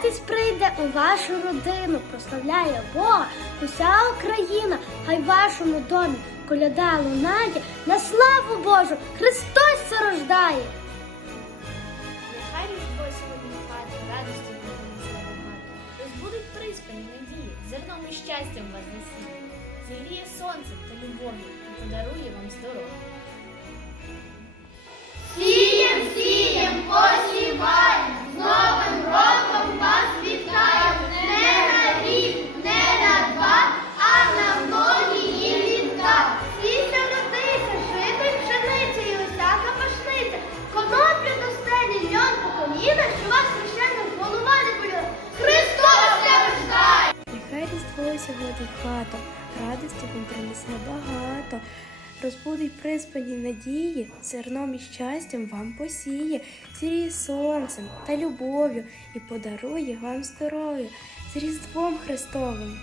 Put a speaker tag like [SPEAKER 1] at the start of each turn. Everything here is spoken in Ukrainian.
[SPEAKER 1] Святість прийде у вашу родину, прославляє Бога уся Україна, хай в вашому домі коляда лунає, на славу Божу Христос зарождає.
[SPEAKER 2] Нехай різдво сьогодні в хаті, радості слава мати, розбудуть приспані надії, зерном і щастям вас насіння. Зігріє сонце та любов'ю і подарує вам здоров'я.
[SPEAKER 3] Сьогодні хата, радості вам принесе багато. Розбудить приспані надії, зерном і щастям вам посіє, зіріє сонцем та любов'ю і подарує вам здоров'я з Різдвом Христовим.